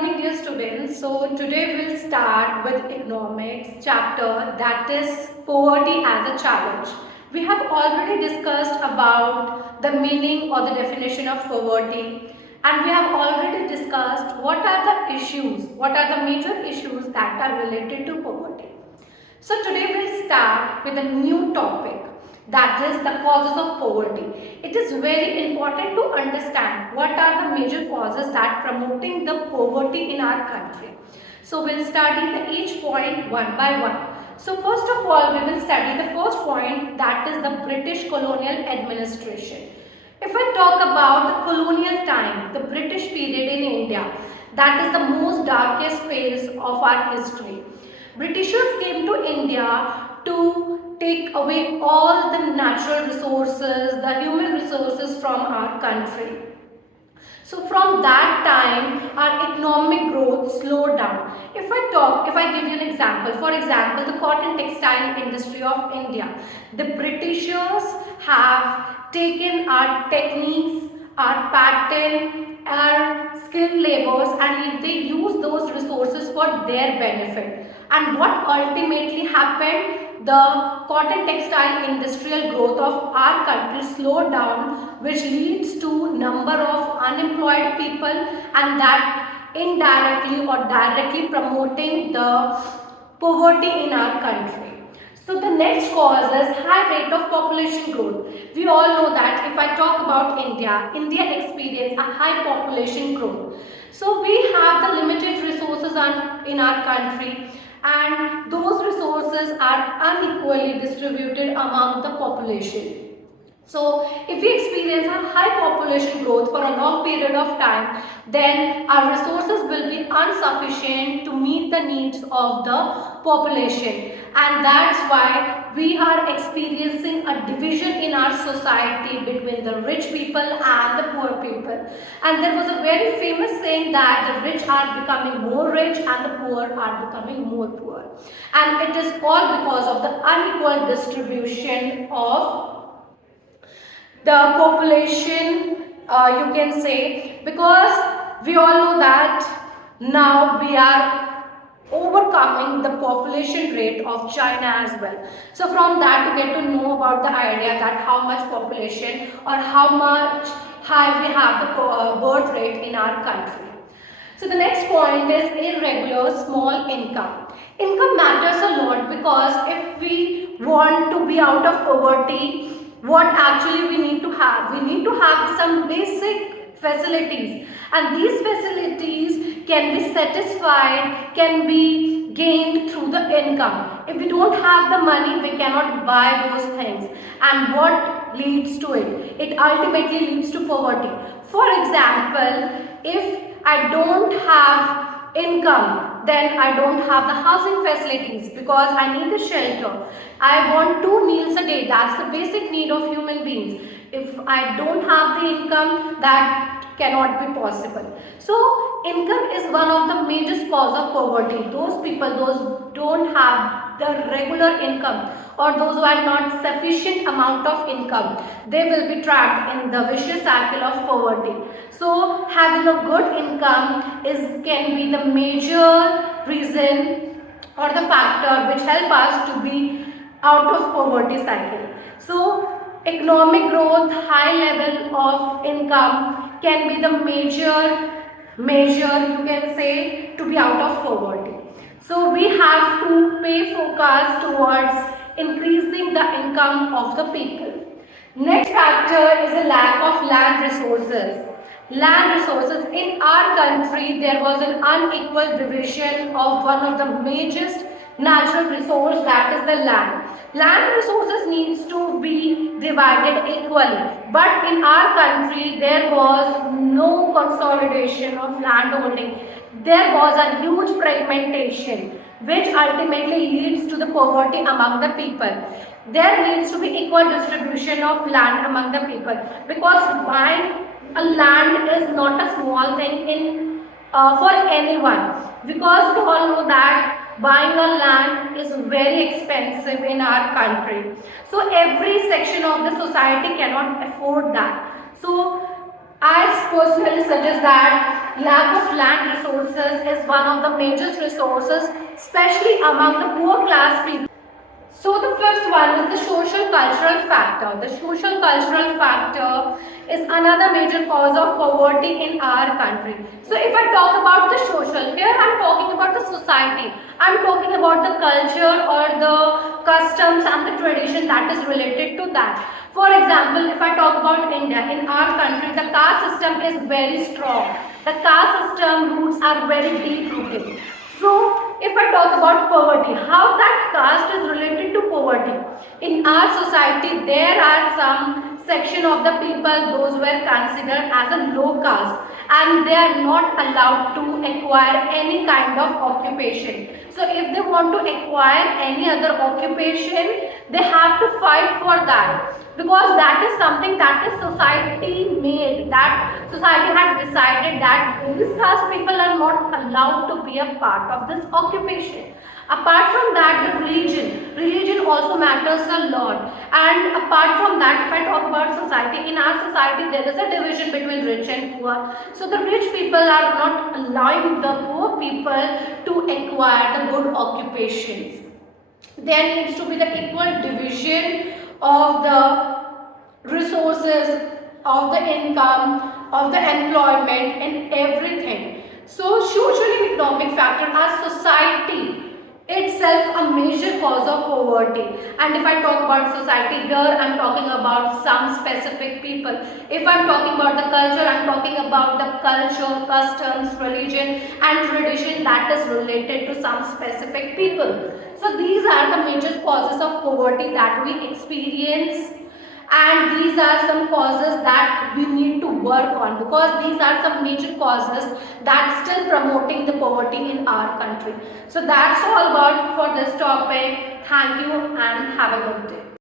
morning, dear students. So today we'll start with economics chapter, that is poverty as a challenge. We have already discussed about the meaning or the definition of poverty, and we have already discussed what are the issues, what are the major issues that are related to poverty. So today we'll start with a new topic, that is the causes of poverty. It is very important to understand what are the major causes that promoting the poverty in our country. So we'll study each point one by one. So first of all, we will study the first point, that is the British colonial administration. If I talk about the colonial time, the British period in India, that is the most darkest phase of our history. Britishers came to India to take away all the natural resources, the human resources from our country. So from that time, our economic growth slowed down. If I give you an example, for example, the cotton textile industry of India, the Britishers have taken our techniques, our pattern, our skilled labors, and they use those resources for their benefit. And what ultimately happened? The cotton textile industrial growth of our country slowed down, which leads to number of unemployed people, and that indirectly or directly promoting the poverty in our country. So the next cause is high rate of population growth. We all know that if I talk about India, India experienced a high population growth. So we have the limited resources in our country, and those resources are unequally distributed among the population. So if we experience a high population growth for a long period of time, then our resources will be insufficient to meet the needs of the population, and that's why we are experiencing a division in our society between the rich people and the poor people. And there was a very famous saying that the rich are becoming more rich and the poor are becoming more poor, and it is all because of the unequal distribution of the population, you can say, because we all know that now we are overcoming the population rate of China as well. So from that you get to know about the idea that how much population or how much high we have the birth rate in our country. So the next point is irregular small income. Income matters a lot, because if we want to be out of poverty, what actually we need to have? We need to have some basic facilities, and these facilities can be satisfied, can be gained through the income. If we don't have the money, we cannot buy those things, and what leads to it? It ultimately leads to poverty. For example, if I don't have income, then I don't have the housing facilities, because I need a shelter. I want 2 meals a day. That's the basic need of human beings. If I don't have the income, that cannot be possible. So income is one of the major cause of poverty. Those people, those don't have the regular income, or those who have not sufficient amount of income, they will be trapped in the vicious cycle of poverty. So having a good income can be the major reason or the factor which help us to be out of poverty cycle. So economic growth, high level of income can be the major you can say to be out of poverty. So we have to pay focus towards increasing the income of the people. Next factor is a lack of land resources. Land resources in our country, there was an unequal division of one of the major natural resource, that is the land. Land resources needs to be divided equally, but in our country there was no consolidation of land holding. There was a huge fragmentation, which ultimately leads to the poverty among the people. There needs to be equal distribution of land among the people, because buying a land is not a small thing for anyone, because we all know that buying a land is very expensive in our country. So every section of the society cannot afford that. So as personally suggest that lack of land resources is one of the major resources, especially among the poor class people. So the fifth one is the social cultural factor. The social cultural factor is another major cause of poverty in our country. So if I talk about the social, here I am talking about the society. I am talking about the culture or the customs and the tradition that is related to that. For example, if I talk about India, in our country the caste system is very strong. The caste system roots are very deep rooted. So, if I talk about poverty, how that caste is related to poverty. In our society, there are some section of the people, those were considered as a low caste and they are not allowed to acquire any kind of occupation. So, if they want to acquire any other occupation, they have to fight for that, because that is something that is society made, that society had decided that these caste people are not allowed to be a part of this occupation. Apart from that, the religion also matters a lot. And apart from that, if I talk about society, in our society there is a division between rich and poor. So the rich people are not allowing the poor people to acquire the good occupations. There needs to be the equal division of the resources, of the income, of the employment and everything. So social and economic factor are society itself a major cause of poverty. And if I talk about society, here I am talking about some specific people. If I am talking about the culture, I am talking about the culture, customs, religion and tradition that is related to some specific people. So these are the major causes of poverty that we experience, and these are some causes that we need to work on, because these are some major causes that still promoting the poverty in our country. So that's all about for this topic. Thank you and have a good day.